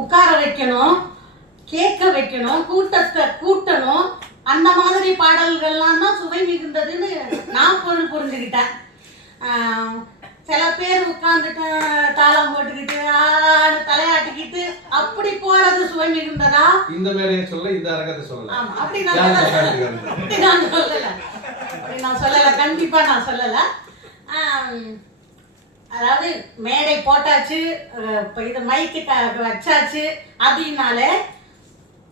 உட்கார வைக்கணும், கேட்க வைக்கணும், கூட்டத்தை கூட்டணும். அந்த மாதிரி பாடல்கள்லாம் தான் சுவை மிகுந்ததுன்னு நான் புரிஞ்சுக்கிட்டேன். சில பேர் உட்காந்துட்டு தாளம் போட்டுக்கிட்டு தலையாட்டிக்கிட்டு அப்படி போறது சுவை மிகுந்ததா? இந்த மேடையை சொல்ல, இந்த அரங்கத்தை சொல்லல. ஆமா, அப்படி நான் சொல்லல, கண்டிப்பா நான் சொல்லல. அதாவது மேடை போட்டாச்சு, இது மைக்கு வச்சாச்சு அப்படின்னாலே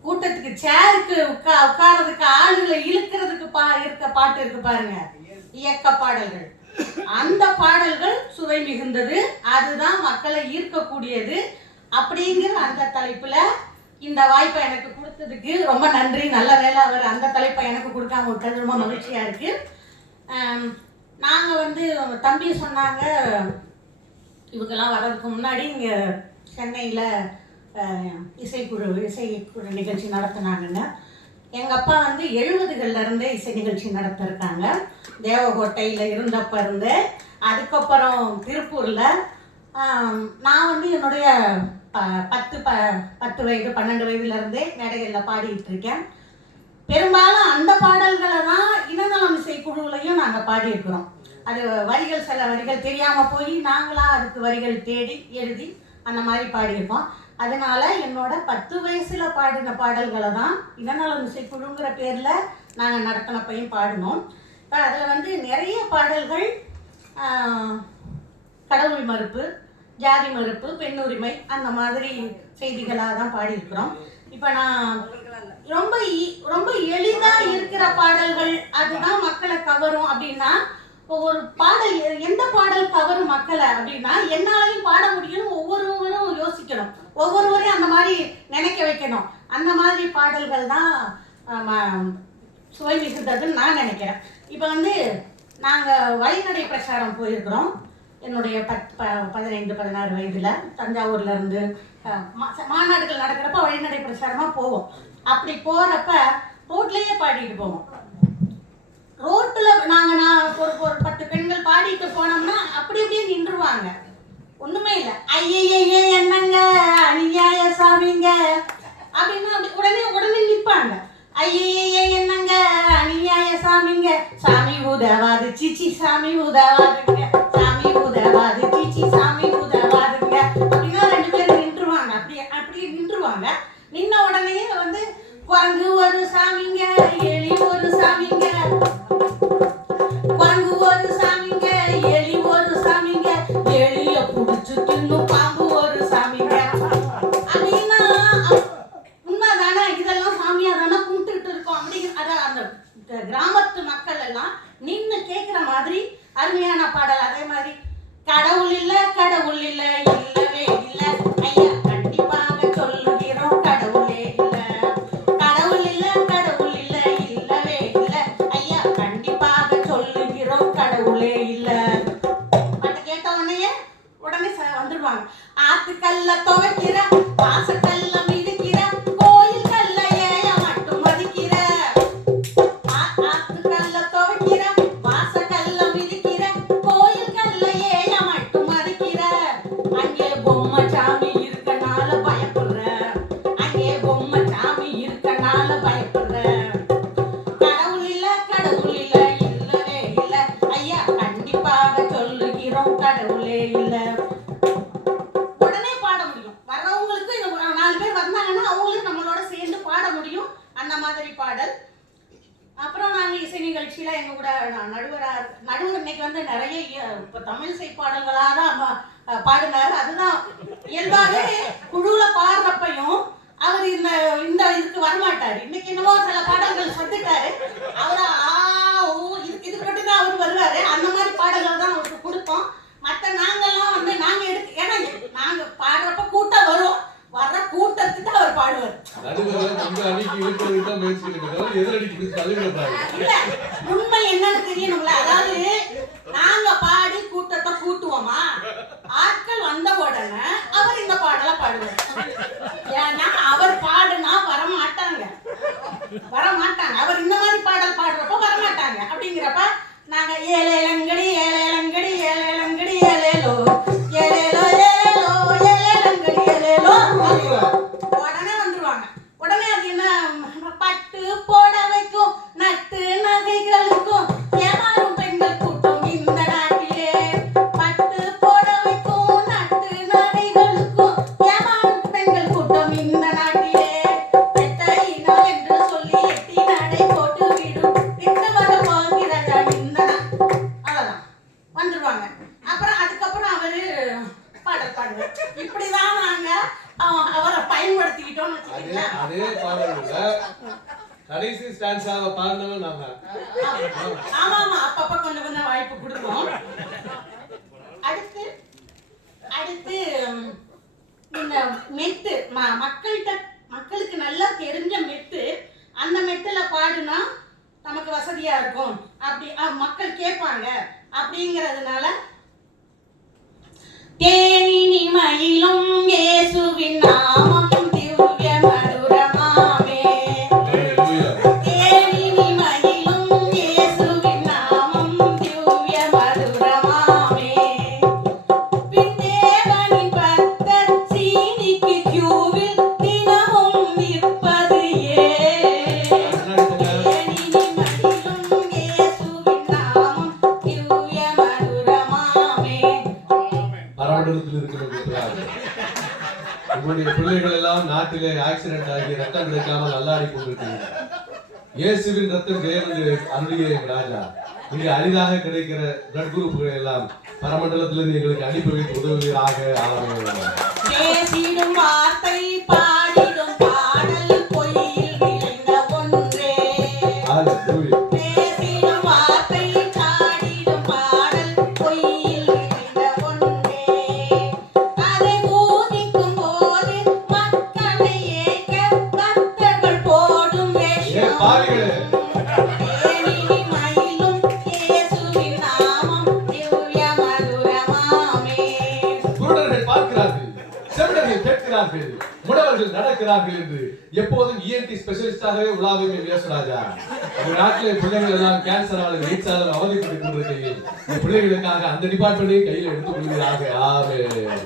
கூட்டத்துக்கு சேருக்கு உட்காரதுக்கு ஆளுகளை இழுக்கிறதுக்கு இருக்க பாட்டு இருக்கு பாருங்க, இயக்க பாடல்கள். அந்த பாடல்கள் சுவை மிகுந்தது, அதுதான் மக்களை ஈர்க்கக்கூடியது. அப்படிங்கிற அந்த தலைப்புல இந்த வாய்ப்பை எனக்கு கொடுத்ததுக்கு ரொம்ப நன்றி. நல்ல வேலை அவர் அந்த தலைப்பை எனக்கு கொடுக்காம விட்டது ரொம்ப மகிழ்ச்சியா இருக்கு. நாங்கள் தம்பி சொன்னாங்க, இவங்கெல்லாம் வர்றதுக்கு முன்னாடி இங்கே சென்னையில் இசைக்குழு நிகழ்ச்சி நடத்தினாங்கங்க. எங்கள் அப்பா 70கள்லேருந்தே இசை நிகழ்ச்சி நடத்திருக்காங்க. தேவகோட்டையில் இருந்தப்போ இருந்து, அதுக்கப்புறம் திருப்பூரில். நான் என்னுடைய 10 வயது 12 வயதுலேருந்தே மேடைகளில் பாடிட்டு இருக்கேன். பெரும்பாலும் அந்த பாடல்களை தான் இனநலம் இசைக்குழுவிலையும் நாங்கள் பாடியிருக்கிறோம். அது வரிகள், சில வரிகள் தெரியாமல் போய் நாங்களாக அதுக்கு வரிகள் தேடி எழுதி அந்த மாதிரி பாடியிருக்கோம். அதனால என்னோட 10 வயசுல பாடின பாடல்களை தான் இனநலம் இசைக்குழுங்கிற பேரில் நாங்கள் நடத்தினப்பையும் பாடினோம். இப்போ அதில் நிறைய பாடல்கள் கடவுள் மறுப்பு, ஜாதி மறுப்பு, பெண் உரிமை அந்த மாதிரி செய்திகளாக தான் பாடியிருக்கிறோம். இப்போ நான் ரொம்ப எளிதாக இருக்கிற பாடல்கள் அதுதான் மக்களை கவரும் அப்படின்னா, ஒரு பாடல் எந்த பாடல் கவரும் மக்களை அப்படின்னா என்னாலையும் பாட முடியும்னு ஒவ்வொருவரும் யோசிக்கணும், ஒவ்வொருவரையும் அந்த மாதிரி நினைக்க வைக்கணும். அந்த மாதிரி பாடல்கள் தான் சுவை மிகுந்ததுன்னு நான் நினைக்கிறேன். இப்போ நாங்கள் வழிநடை பிரச்சாரம் போயிருக்கிறோம். என்னுடைய 15-16 வயதில் தஞ்சாவூர்லேருந்து மாநாடுகள் நடக்கிறப்ப வழிநடை பிரச்சாரமாக போவோம். அப்படி போகிறப்ப ரோட்லேயே பாடிட்டு போவோம். ரோட்டில் நான் ஒரு 10 பெண்கள் பாடிட்டு போனோம்னா அப்படி அப்படியே நின்றுவாங்க, ஒன்றுமே இல்லை. ஐயே என்னங்க அநியாய சாமிங்க அப்படின்னா உடனே நிற்பாங்க. ஐயே என்னங்க அநியாய சாமிங்க, சாமி உதவாது சிச்சி சாமி உதவாதுங்க, சாமி உதவாது சிச்சி சாமி உதவாதுங்க அப்படின்னா 2 பேரும் நின்றுவாங்க. அப்படி நின்றுவாங்க. நின்ன உடனே குரங்கு ஒரு சாமிங்க, எலி ஒரு சாமிங்க, குரங்கு ஒரு சாமிங்க, எலி ஒரு சாமிங்க, எலிய புடிச்சு தின்னு பாம்பு ஒரு சாமிங்க அப்படின்னா உண்மைதானே? இதெல்லாம் சாமியா தானே கும்பிட்டுட்டு இருக்கோம் அப்படிங்கிற அதான் அந்த கிராமத்து மக்கள் எல்லாம் நின்று கேட்குற மாதிரி அருமையான பாடல். அதே மாதிரி கடவுள் இல்லை கடவுள் இல்லை இல்லவே இல்லை ஐயா கண்டிப்பாக சொல்லுகிறோம் கடவுளே இல்லை, கடவுள் இல்லை கடவுள் இல்லை இல்லவே இல்லை ஐயா கண்டிப்பாக சொல்லுகிறோம் கடவுளே இல்லை. பட் கேட்ட உடனே வந்துடுவாங்க. ஆத்துக்கல்ல துவைக்கிற, வாசக்கல்ல மிதிக்கிற, கோயில் கல்ல ஏய மட்டும் மதிக்கிற, ஆத்துக்கல்ல துவைக்கிற, வாசக்கல்ல மிதிக்கிற, கோயில் கல்ல ஏய மட்டும் மதிக்கிற, அங்கே பொம்மை சாமி இருக்கனால பயப்படுற, அங்கே பொம்மை சாமி இருக்கனால பயப்படுற, கடவுள் இல்ல கடவுள் இல்ல இல்லவே இல்லை ஐயா கண்டிப்பாக சொல்லுகிறோம் கடவுளே இல்லை. உடனே பாட முடியும். வர்றவங்களுக்கு 4 பேர் வந்தாங்கன்னா அவங்களுக்கு நம்மளோட சேர்ந்து பாட முடியும். அந்த மாதிரி பாடல். அப்புறம் நாங்கள் இசை நிகழ்ச்சியில எங்க கூட நடுவர் இன்னைக்கு நிறைய இப்போ தமிழ் இசை பாடல்களாக தான் பாடினார். அதுதான் இயல்பாகவே குழுல பாடுறப்பையும் அவர் இந்த இதுக்கு வரமாட்டாரு. இன்னைக்கு என்னவோ சில பாடல்கள் சொல்லிட்டாரு, அவரை இதுக்கு மட்டும் தான் அவர் வருவாரு. அந்த மாதிரி பாடல்கள் தான் அவருக்கு கொடுப்போம். மற்ற நாங்கெல்லாம் நாங்கள் எடுத்து, ஏன்னா நாங்கள் பாடுறப்ப கூட்டம் வரும், வர்ற கூட்டத்துக்கு அவர் பாடுவார். உண்மை என்னன்னு தெரியணும்ல. அதாவது நாங்க பாடி கூட்டத்தை கூட்டுவோமா, ஆட்கள் வந்த உடனே அவர் இந்த பாடலை பாடுவார். ஏன்னா அவர் பாடுனா வரமாட்டாங்க. அவர் இந்த மாதிரி பாடல் பாடுறப்ப வரமாட்டாங்க. அப்படிங்கிறப்ப நாங்க ஏலேலங்கடி ஏலேலங்கடி ஏலேலங்கடி ஏலேலோ ஏலேலோ ஏலேலோ ஏலேலங்கடி ஏலேலோ அவரை பயன்படுத்திக்கிட்டோம்னு அதே வச்சுக்கீங்களா? அதே பாடல்ல கடைசி ஸ்டான்ஸாவை பாடினவன் நான் தான். ஆமா ஆமா, அப்பப்ப கொஞ்சம் கொஞ்சம் வாய்ப்பு கொடுப்போம். அடுத்து அடுத்து இந்த மெட்டு மக்களுக்கு நல்லா தெரிஞ்ச மெட்டு, அந்த மெட்டுல பாடுனா நமக்கு வசதியா இருக்கும், அப்படி மக்கள் கேட்பாங்க அப்படிங்கிறதுனால தேனினி மயிலும் இயேசுவின் நாமம் திவ்ய மதுரமாமே. தேனினி மயிலும் இயேசுவின் நாமம் திவ்ய மதுரமாமே. பின்னேவனின் பக்தர் சீனிக்கு கியூவில் தினமும் நிற்பது ஏன்? தேனினி மயிலும் இயேசுவின் நாமம் திவ்ய மதுரமாமே. பரவடத்தில் இருக்கிற உங்களுடைய பிள்ளைகள் எல்லாம் நாட்டிலே ஆக்சிடென்ட் ஆகி ரத்தம் கிடைக்காமல் அல்லாடி கொண்டிருக்கிறீர்கள். இயேசுவின் ரத்தம் ஜெயம் என்று அருளிய எங்கள் ராஜா, மிக அரிதாக கிடைக்கிற பிளட் குரூப்புகளை எல்லாம் பரமண்டலத்திலிருந்து எங்களுக்கு அனுப்பி வைத்து உதவுவீராக. ஆமென். பேசிடும் வார்த்தை பாடிடும் பாடல் பொய்யில் விளைந்த ஒன்றே. ஹalleluya. பேசிடும் வார்த்தை பாடிடும் பாடல் பொய்யில் விளைந்த ஒன்றே. அதை ஊதிக்கும் போது மக்களை ஏக்க பக்தர்கள் போடும் வேஷம். பாவிகளே, தேனினி மயிலும் இயேசுவின் நாமம் திவ்ய மதுரமாமே. குருடர்கள் பார்க்கிறார்கள், செவிடர்கள் கேட்கிறார்கள், முடவர்கள் நடக்கிறார்கள் என்று எப்போதும் ENT ஸ்பெஷலிஸ்டாகவே உலாவும் இயேசுராஜா. இந்த நாட்டிலே பிள்ளைகள் எல்லாம் கேன்சராலும் எய்ட்ஸாலும் அவதிப்பட்டுக் கொண்டிருக்கையில் இந்த பிள்ளைகளுக்காக அந்த டிபார்ட்மெண்ட்டையும் கையில் எடுத்துக் கொள்வீராக. ஆமென்.